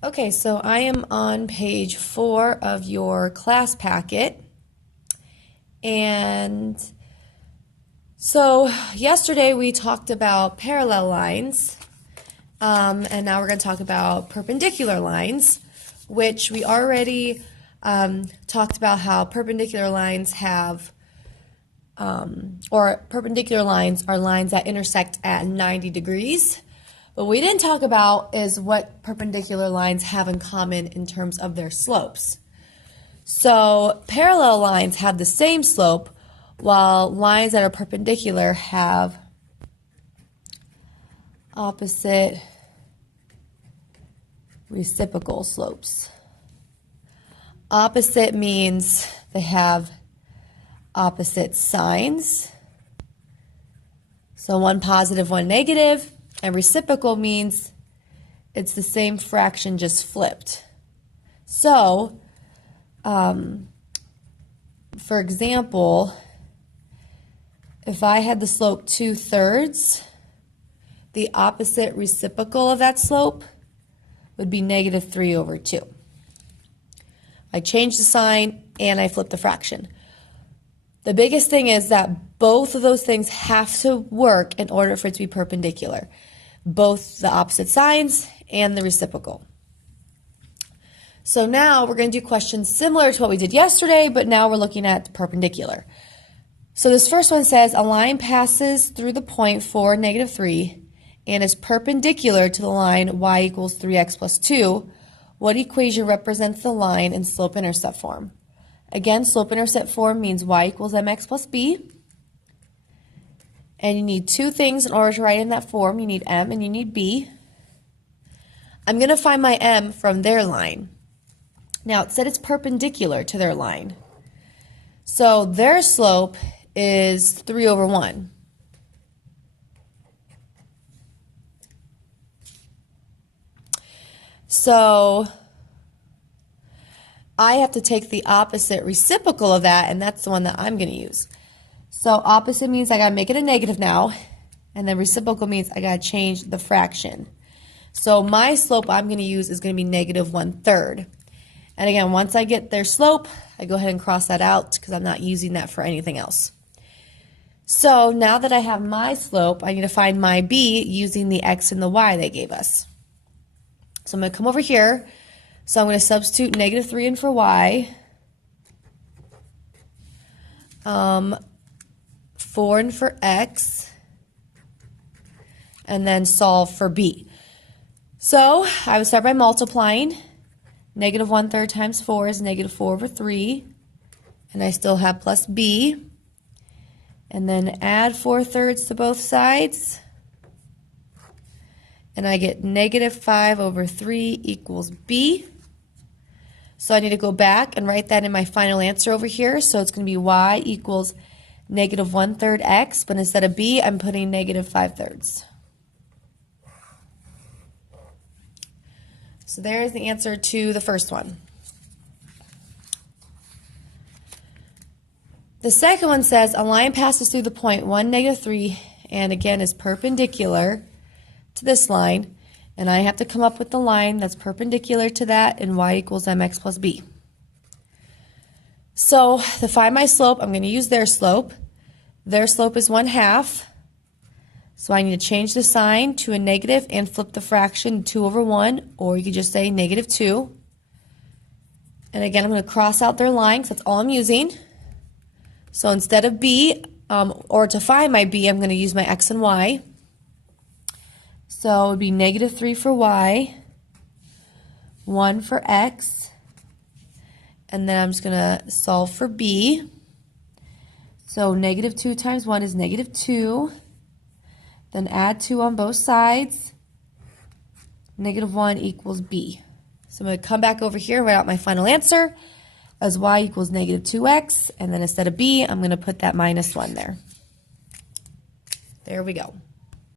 Okay, so I am on page 4 of your class packet. And so yesterday we talked about parallel lines, and now we're going to talk about perpendicular lines, which we already talked about how perpendicular lines have, or perpendicular lines are lines that intersect at 90 degrees. What we didn't talk about is what perpendicular lines have in common in terms of their slopes. So parallel lines have the same slope, while lines that are perpendicular have opposite reciprocal slopes. Opposite means they have opposite signs. So one positive, one negative. And reciprocal means it's the same fraction just flipped. So, for example, if I had the slope 2/3, the opposite reciprocal of that slope would be -3/2. I changed the sign and I flipped the fraction. The biggest thing is that both of those things have to work in order for it to be perpendicular. Both the opposite signs and the reciprocal. So now we're going to do questions similar to what we did yesterday, but now we're looking at perpendicular. So this first one says a line passes through the point 4, -3, and is perpendicular to the line y equals 3x plus 2. What equation represents the line in slope-intercept form? Again, slope-intercept form means y equals mx plus b. And you need two things in order to write in that form. You need m and you need b. I'm going to find my m from their line. Now, it said it's perpendicular to their line. So their slope is 3/1. So I have to take the opposite reciprocal of that, and that's the one that I'm going to use. So opposite means I got to make it a negative now, and then reciprocal means I got to change the fraction. So my slope I'm going to use is going to be -1/3. And again, once I get their slope, I go ahead and cross that out because I'm not using that for anything else. So now that I have my slope, I need to find my b using the x and the y they gave us. So I'm going to come over here. So I'm going to substitute -3 in for y, 4 in for x, and then solve for b. So I would start by multiplying. -1/3 times 4 is -4/3, and I still have plus b. And then add 4/3 to both sides, and I get -5/3 equals b. So I need to go back and write that in my final answer over here. So it's going to be y equals -1/3 x, but instead of b, I'm putting -5/3. So there's the answer to the first one. The second one says a line passes through the point 1, -3, and again is perpendicular to this line, and I have to come up with the line that's perpendicular to that, and y equals mx plus b. So to find my slope, I'm going to use their slope. Their slope is 1/2, so I need to change the sign to a negative and flip the fraction 2/1, or you could just say -2. And again, I'm going to cross out their line because that's all I'm using. So instead of b, or to find my b, I'm going to use my x and y. So it would be -3 for y, 1 for x, and then I'm just going to solve for b. So -2 times 1 is -2. Then add 2 on both sides. -1 equals b. So I'm going to come back over here and write out my final answer as y equals -2x, and then instead of b, I'm going to put that -1 there. There we go.